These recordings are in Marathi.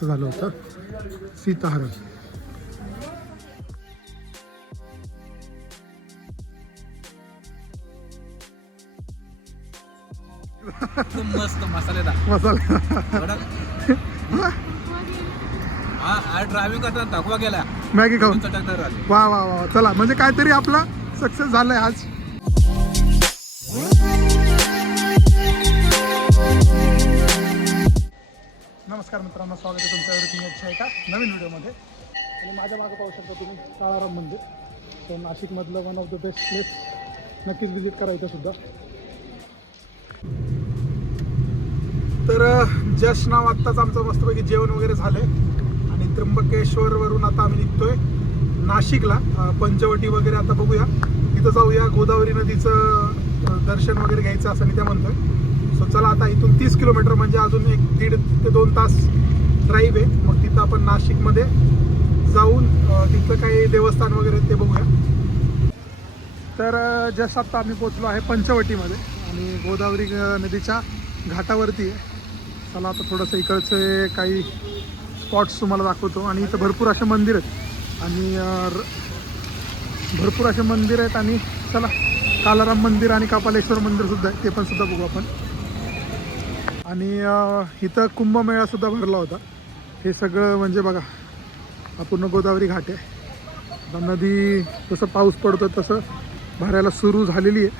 असं झालं होतं. सीताहरण मस्त मसालेदार मसाला. हा ड्रायव्हिंग करताना थकवा गेला. मॅगी खाऊन. वा वा वा चला म्हणजे काहीतरी आपला सक्सेस झालाय आज. नमस्कार मित्रांनो स्वागत आहे तुमच्या एव्हरीथिंग याची एका नवीन व्हिडिओमध्ये. आणि माझ्या मागे पाहू शकता तुम्ही काळाराम मंदिर. तर नाशिकमधलं one of the best place नक्कीच विजिट करा इथं सुद्धा. तर जस्ट नाव आत्ताच आमचं मस्तपैकी जेवण वगैरे झालंय. आणि त्र्यंबकेश्वरवरून आता आम्ही निघतोय नाशिकला. पंचवटी वगैरे आता बघूया. तिथं जाऊया गोदावरी नदीचं दर्शन वगैरे घ्यायचं असं मी त्या म्हणतोय. सो चला आता इथून तीस किलोमीटर म्हणजे अजून एक दीड ते दोन तास ड्राईव्ह आहे. मग तिथं आपण नाशिकमध्ये जाऊन तिथलं काही देवस्थान वगैरे ते बघूया. तर जस्ट आत्ता आम्ही पोचलो आहे पंचवटीमध्ये आणि गोदावरी नदीच्या घाटावरती आहे. चला आता थोडंसं इकडचे काही स्पॉट्स तुम्हाला दाखवतो. आणि इथं भरपूर असे मंदिर आहेत. आणि भरपूर असे मंदिर आहेत आणि चला कालाराम मंदिर आणि कपालेश्वर मंदिर सुद्धा आहे ते पण सुद्धा बघू आपण. आणि इथं कुंभमेळासुद्धा भरला होता. हे सगळं म्हणजे बघा हा पूर्ण गोदावरी घाट आहे. आता नदी जसं पाऊस पडतो तसं भरायला सुरू झालेली आहे.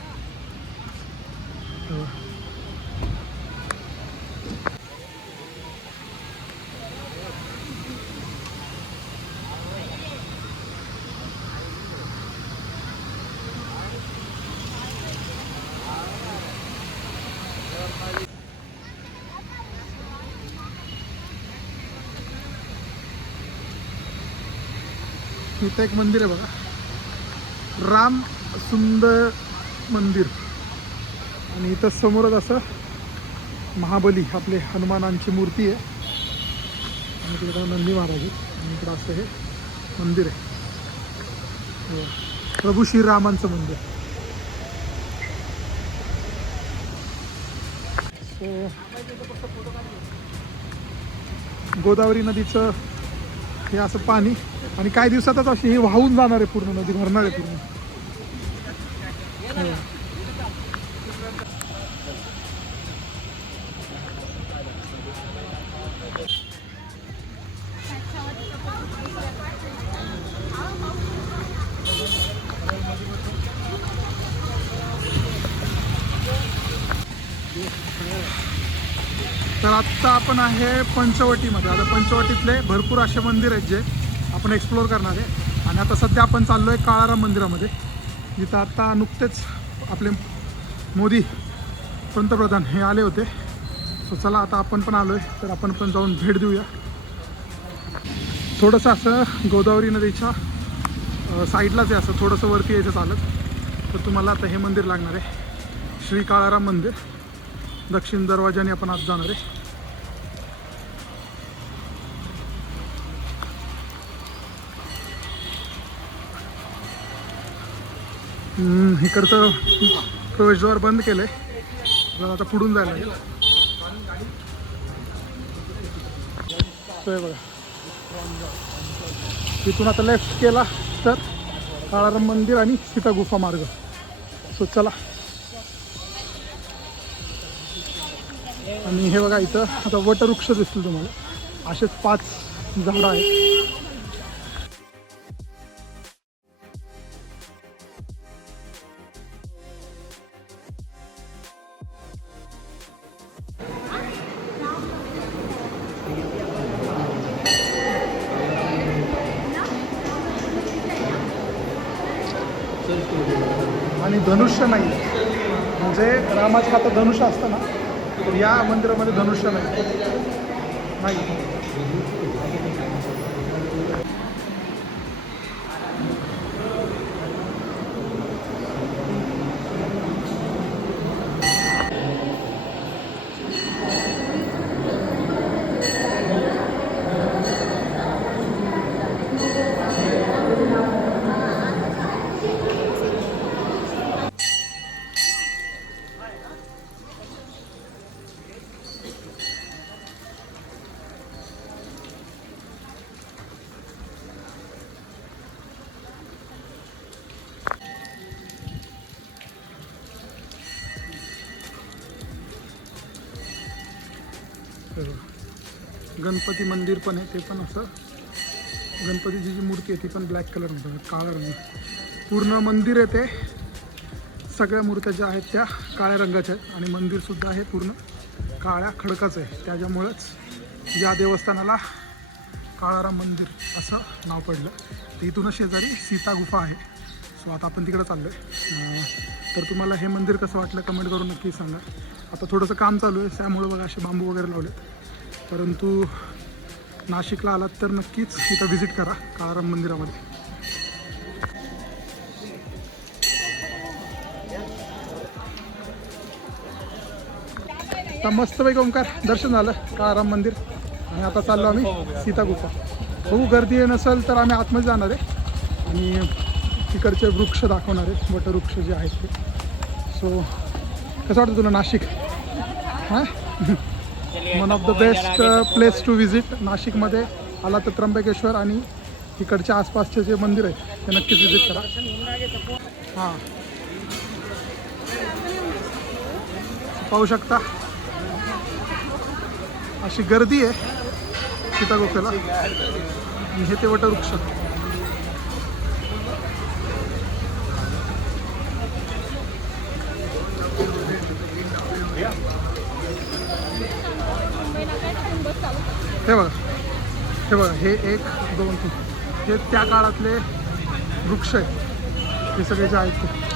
इथं एक मंदिर आहे बघा. राम सुंदर मंदिर. आणि इथं समोरच असं महाबली आपले हनुमानांची मूर्ती आहे. आणि तिकडं नंदी महाराज आणि इकडं असं हे मंदिर आहे. हो. प्रभू श्रीरामांचं मंदिर. So, गोदावरी नदीचं हे असं पाणी आणि काही दिवसातच अशी हे वाहून जाणार आहे पूर्ण नदी भरणार आहे पूर्ण. हे पंचवटीमध्ये आता पंचवटीतले भरपूर असे मंदिर आहेत जे आपण एक्सप्लोअर करणार आहे. आणि आता सध्या आपण चाललो आहे काळाराम मंदिरामध्ये. जिथं आत्ता नुकतेच आपले मोदी पंतप्रधान हे आले होते. सो चला आता आपण पण आलो आहे तर आपण पण जाऊन भेट देऊया. थोडंसं असं गोदावरी नदीच्या साईडलाच आहे असं थोडंसं वरती यायचं चालत. तर तुम्हाला आता हे मंदिर लागणार आहे. श्री काळाराम मंदिर. दक्षिण दरवाजाने आपण आज जाणार आहे. इकडचं प्रवेशद्वार बंद केलंय. जरा आता पुढून जायला लागेल. बघा. तिथून आता लेफ्ट केला तर काळाराम मंदिर आणि सीता गुफा मार्ग. सो चला. आणि हे बघा इथं आता वटवृक्ष दिसतील तुम्हाला. असेच पाच झाडं आहेत. आणि धनुष्य नाही. म्हणजे रामाच्या आता धनुष्य असतं ना तर या मंदिरामध्ये धनुष्य नाही. नाही. गणपती मंदिर पण आहे ते पण असं. गणपतीची जी मूर्ती आहे ती पण ब्लॅक कलरमध्ये काळा रंग पूर्ण मंदिर आहे ते. सगळ्या मूर्त्या ज्या आहेत त्या काळ्या रंगाच्या आहेत आणि मंदिरसुद्धा आहे पूर्ण काळ्या खडकाचं आहे. त्याच्यामुळंच या देवस्थानाला काळाराम मंदिर असं नाव पडलं. तर इथूनच शेजारी सीता गुफा आहे. सो आता आपण तिकडं चाललो आहे तर तुम्हाला हे मंदिर कसं वाटलं कमेंट करून नक्की सांगा. आता थोडंसं काम चालू आहे त्यामुळं बघा असे बांबू वगैरे लावलेत. परंतु नाशिकला आलात तर नक्कीच इथं व्हिजिट करा काळाराम मंदिरामध्ये. आता मस्तपैकी ओंकार दर्शन झालं काळाराम मंदिर. आणि आता चाललो आम्ही सीता गुफा. बघू गर्दी नसेल तर आम्ही आतमध्ये जाणार आहे. आणि तिकडचे वृक्ष दाखवणार आहे वटवृक्ष जे आहेत ते. सो कसं वाटतं तुला नाशिक? हां? One of the best place to visit नाशिकमध्ये आला तर त्र्यंबकेश्वर आणि इकडच्या आसपासचे जे मंदिर आहे ते नक्कीच विजिट करा. हां. पाहू शकता. अशी गर्दी आहे सीतागोफेला हे ते वटवृक्ष. हे बघा. हे बघा हे एक दोन तीन. हे त्या काळातले वृक्ष आहेत. हे सगळे जे आहेत ते.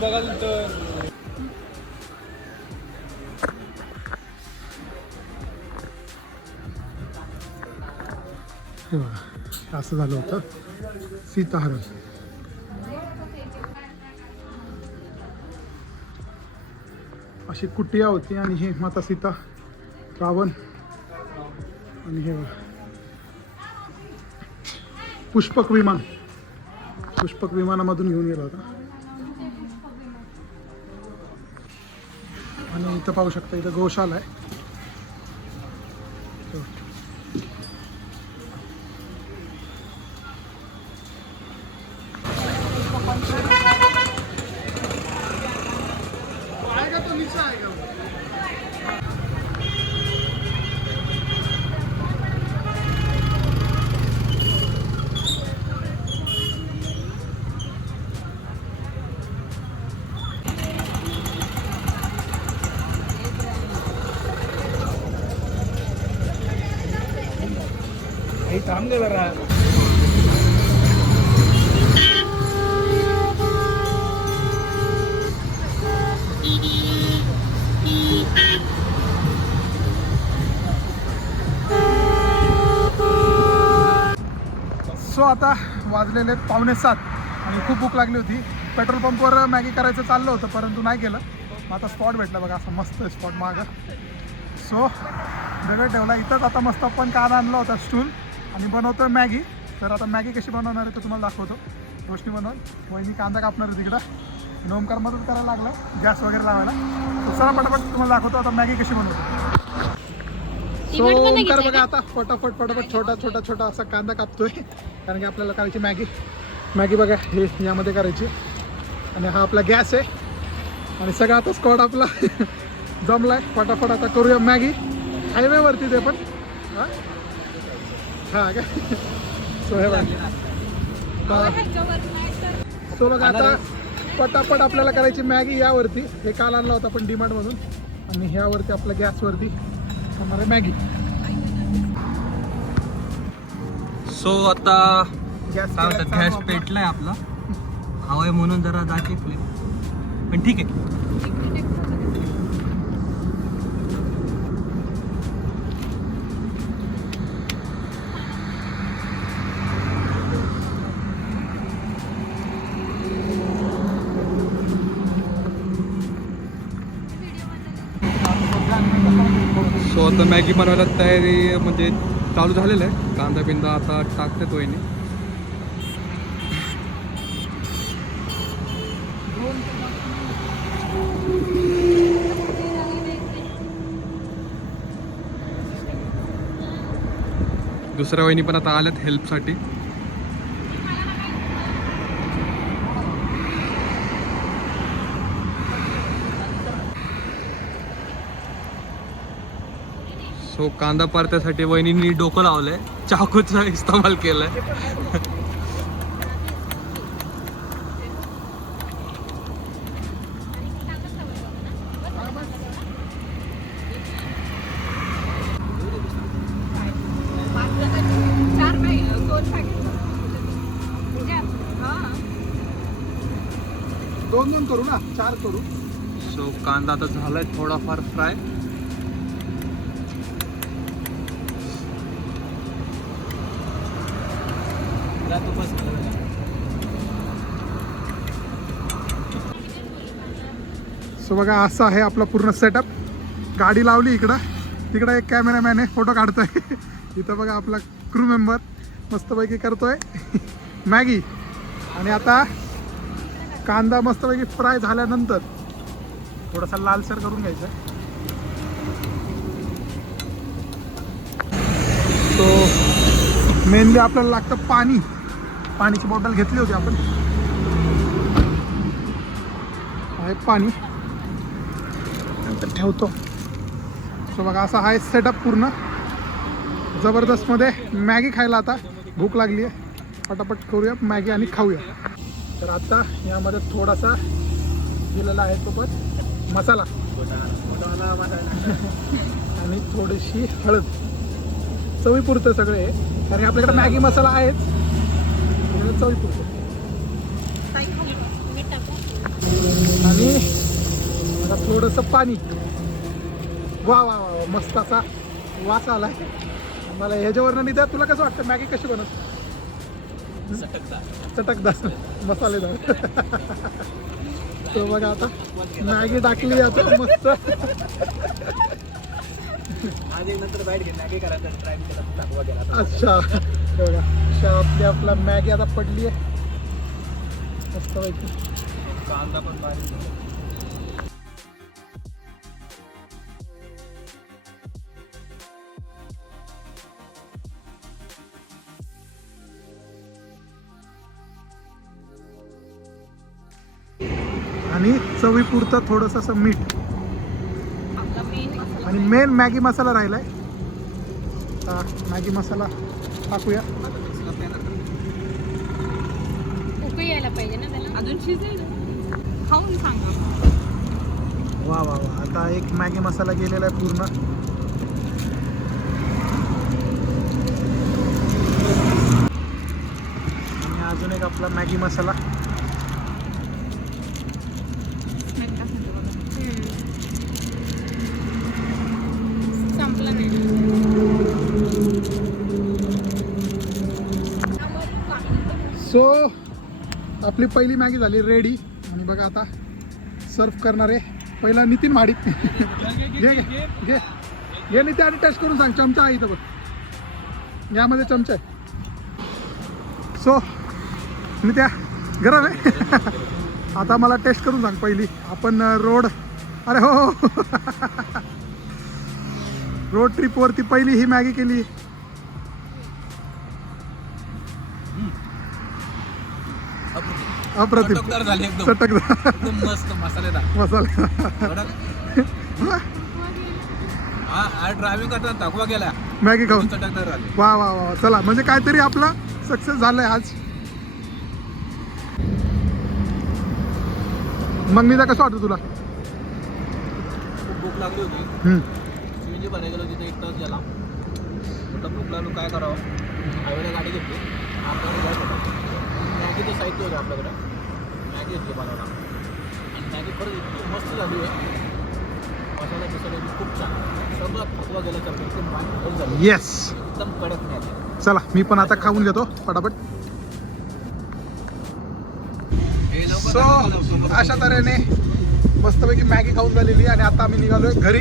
बघाल तर हे बघा असं झालं होतं. सीताहरण अशी कुटिया होती आणि हे माता सीता रावण आणि हे पुष्पक विमान. पुष्पक विमानामधून घेऊन गेला होता. आणि इथं पाहू शकता इथं गोशाला आहे. दे जरा. सो आता वाजलेले आहेत पावणे सात आणि खूप भूक लागली होती. पेट्रोल पंपवर मॅगी करायचं चाललं होतं परंतु नाही केलं. मग आता स्पॉट भेटला बघा असं मस्त स्पॉट मागं. सो दगड ठेवला. इथंच आता मस्त आपण कान आणला होता स्टूल आणि बनवतो मॅगी. तर आता मॅगी कशी बनवणार आहे ते तुम्हाला दाखवतो. रोशनी बनवून. वहिनी कांदा कापणार आहे तिकडं. ओमकार मदत करायला लागला. गॅस वगैरे लावायला. चला पटापट तुम्हाला दाखवतो आता मॅगी कशी बनवतो. सो ओमकार बघा आता फटाफट फटाफट छोटा छोटा छोटा असा कांदा कापतोय. कारण की आपल्याला करायची मॅगी मॅगी बघा हे यामध्ये करायची. आणि हा आपला गॅस आहे. आणि सगळा आता स्कॉट आपला जमलाय. फटाफट आता करूया मॅगी. हायवेवरती ते पण. हा? हा काय सो हे बघा सो बघा आता पटापट आपल्याला करायची मॅगी यावरती. हे काल आणला होता आपण डिमांडमधून आणि ह्यावरती आपल्या गॅसवरती होणार आहे मॅगी. सो आता गॅस काय म्हणतात गॅस पेटलाय आपला. हवाय म्हणून जरा जाते पण ठीक आहे. सो आता मॅगी बनवायला तयारी म्हणजे चालू झालेलं आहे. कांदा बिंदा आता टाकते तो येणे दुसऱ्या वहिनी पण आता आल्यात हेल्पसाठी सो कांदा परत्यासाठी वहिनींनी डोकं लावलंय. चाकूचा इस्तेमाल केलाय. दोन दोन करू ना? चार करू. सो कांदा आता झालाय थोडाफार फ्राय. सो बघा असं आहे आपला पूर्ण सेटअप गाडी लावली इकडं. तिकडं एक कॅमेरामॅन आहे फोटो काढतोय. इथं बघा आपला क्रू मेंबर मस्तपैकी करतोय. मॅगी आणि आता कांदा मस्तपैकी फ्राय झाल्यानंतर थोडासा लालसर करून घ्यायचा. सो मेनली आपल्याला लागतं पाणी. पाण्याची बॉटल घेतली होती आपण. आहे पाणी. नंतर ठेवतो. सो बघा असा आहे सेटअप पूर्ण. जबरदस्तमध्ये मॅगी खायला आता भूक लागली आहे पटापट करूया मॅगी आणि खाऊया. तर आता यामध्ये थोडासा दिलेला आहे तो पण मसाला. आणि थोडीशी हळद. चवीपुरतं सगळे. कारण आपल्याकडे मॅगी मसाला आहेच. चवीपुरतं आणि आता थोडंसं पाणी. वा वा वा मस्त असा वास आलाय. मला ह्याच्यावरनं नाही द्या तुला कसं वाटतं? मॅगी कशी बनत चटकदार. मसालेदार. तो बघा आता मॅगी टाकली आता मस्त. अच्छा. बघा अशा आपली आपला मॅगी आता पडली आहे कांदा पण बारीक आणि चवीपुरतं थोडंसं असं मीठ. आणि मेन मॅगी मसाला राहिलाय. मॅगी मसाला. टाकूया. उकळी यायला पाहिजे ना त्याला? अजून शिजेल? खाऊन सांगा. वा वा वा. आता एक मॅगी मसाला गेलेला आहे पूर्ण. आणि अजून एक आपला मॅगी मसाला संपलं नाही सो आपली पहिली मॅगी झाली रेडी. आणि बघा आता सर्व करणारे पहिला नितीन महाडिक घे घे घे. घे नितीन आणि टेस्ट करून सांग चमचा आहे इथं बघ. यामध्ये चमचा आहे. सो नित्या गरम आहे? आता मला टेस्ट करून सांग पहिली. आपण रोड अरे हो हो, हो. रोड ट्रिपवरती पहिली ही मॅगी केली. अप्रतिम. चटकदार झाली एकदम. चटकदार. एकदम मस्त मसालेदार. मसाला. हा? हा ड्रायव्हिंग करताना थकवा गेला. मॅगी खाऊन. चटकदार झाली. वा वा वा चला म्हणजे काहीतरी आपला सक्सेस झालंय आज. मग मी कसं वाटतं तुला? खूप भूक लागली होती. हम्म. गेलो तिथे एक तास गेला. म्हटलं भूक लागलो काय करावं? हायवेला गाडी घेतली. आपल्याला जायचं होतं. मॅगीचं साहित्य होतं आपल्याकडे. मॅगी घेतली बनवला. आणि मॅगी खरंच इतकी मस्त झाली आहे. मसाला बिसाला खूप छान सगळं थकवा गेल्यासारखं एकदम बारीक झालं. येस एकदम कडक नाही. चला मी पण आता खाऊन घेतो. पटापट. सो अशा तऱ्हेने मस्तपैकी मॅगी खाऊन झालेली आणि आता आम्ही निघालोय घरी.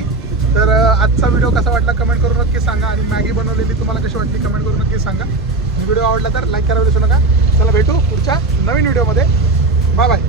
तर आजचा व्हिडिओ कसा वाटला कमेंट करून नक्की सांगा. आणि मॅगी बनवलेली तुम्हाला कशी वाटली कमेंट करून नक्की सांगा. व्हिडिओ आवडला तर लाईक करायला विसरू नका. चला भेटू पुढच्या नवीन व्हिडिओमध्ये. Bye bye.